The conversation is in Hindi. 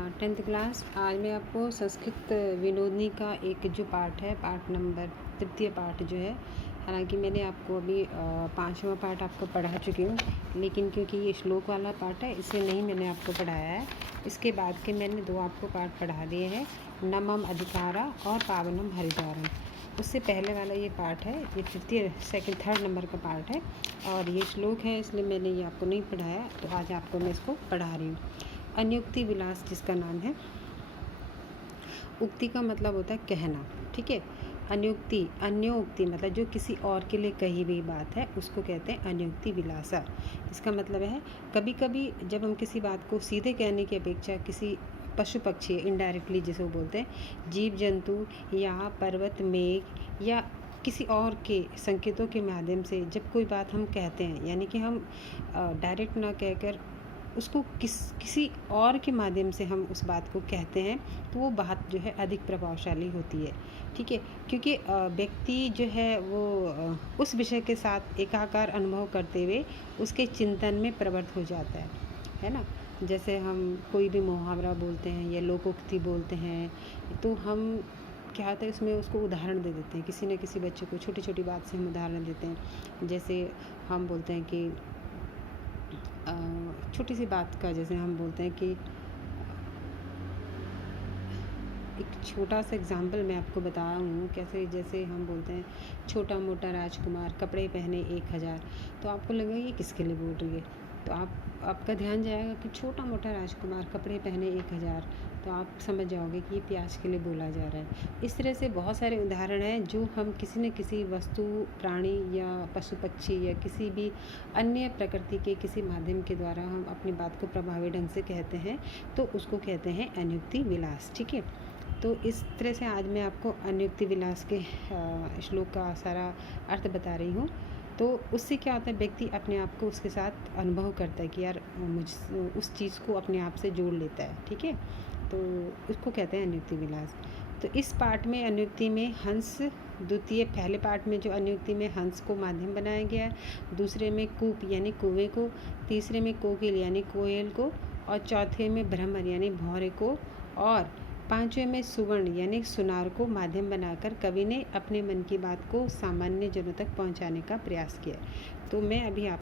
Tenth class. आज मैं आपको संस्कृत विनोदनी का एक जो पाठ है, पाठ नंबर तृतीय पाठ जो है, हालांकि मैंने आपको अभी पाँचवा पाठ आपको पढ़ा चुकी हूँ, लेकिन क्योंकि ये श्लोक वाला पाठ है इसलिए नहीं मैंने आपको पढ़ाया है। इसके बाद के मैंने 2 आपको पाठ पढ़ा दिए हैं, नमम अधिकारा और पावनम हरिद्वारम। उससे पहले वाला ये पाठ है, ये थर्ड नंबर का पाठ है और ये श्लोक है, इसलिए मैंने ये आपको नहीं पढ़ाया, तो आज आपको मैं इसको पढ़ा रही हूँ। अन्योक्ति विलास जिसका नाम है। उक्ति का मतलब होता है कहना, ठीक है। अन्योक्ति मतलब जो किसी और के लिए कही हुई बात है उसको कहते हैं अन्योक्ति विलासा। इसका मतलब है कभी कभी जब हम किसी बात को सीधे कहने की अपेक्षा किसी पशु पक्षी, इनडायरेक्टली जिसे वो बोलते हैं, जीव जंतु या पर्वत, मेघ या किसी और के संकेतों के माध्यम से जब कोई बात हम कहते हैं, यानी कि हम डायरेक्ट ना कहकर उसको किसी और के माध्यम से हम उस बात को कहते हैं, तो वो बात जो है अधिक प्रभावशाली होती है, ठीक है। क्योंकि व्यक्ति जो है वो उस विषय के साथ एकाकार अनुभव करते हुए उसके चिंतन में प्रवृत्त हो जाता है ना। जैसे हम कोई भी मुहावरा बोलते हैं या लोकोक्ति बोलते हैं, तो हम क्या होता है उसमें उसको उदाहरण दे देते हैं, किसी न किसी बच्चे को छोटी छोटी बात से हम उदाहरण देते हैं। जैसे हम बोलते हैं कि छोटी सी बात का, जैसे हम बोलते हैं कि एक छोटा सा एग्जाम्पल मैं आपको बता हूँ कैसे, जैसे हम बोलते हैं छोटा मोटा राजकुमार कपड़े पहने 1000, तो आपको लगेगा ये किसके लिए बोल रही है, तो आपका ध्यान जाएगा कि छोटा मोटा राजकुमार कपड़े पहने 1000, तो आप समझ जाओगे कि ये प्याज के लिए बोला जा रहा है। इस तरह से बहुत सारे उदाहरण हैं जो हम किसी न किसी वस्तु, प्राणी या पशु पक्षी या किसी भी अन्य प्रकृति के किसी माध्यम के द्वारा हम अपनी बात को प्रभावी ढंग से कहते हैं, तो उसको कहते हैं अन्युक्ति विलास, ठीक है। तो इस तरह से आज मैं आपको अन्युक्ति विलास के श्लोक का सारा अर्थ बता रही हूँ। तो उससे क्या होता है, व्यक्ति अपने आप को उसके साथ अनुभव करता है कि यार मुझ उस चीज़ को अपने आप से जोड़ लेता है, ठीक है। तो उसको कहते हैं अन्युक्ति विलास। तो इस पाठ में अन्युक्ति में हंस, पहले पाठ में जो अन्युक्ति में हंस को माध्यम बनाया गया है, दूसरे में कूप यानी कुएं को, तीसरे में कोकिल यानी कोयल को, और चौथे में भ्रमर यानी भौरे को, और पांचवें में सुवर्ण यानी सुनार को माध्यम बनाकर कवि ने अपने मन की बात को सामान्य जनों तक पहुंचाने का प्रयास किया। तो मैं अभी आप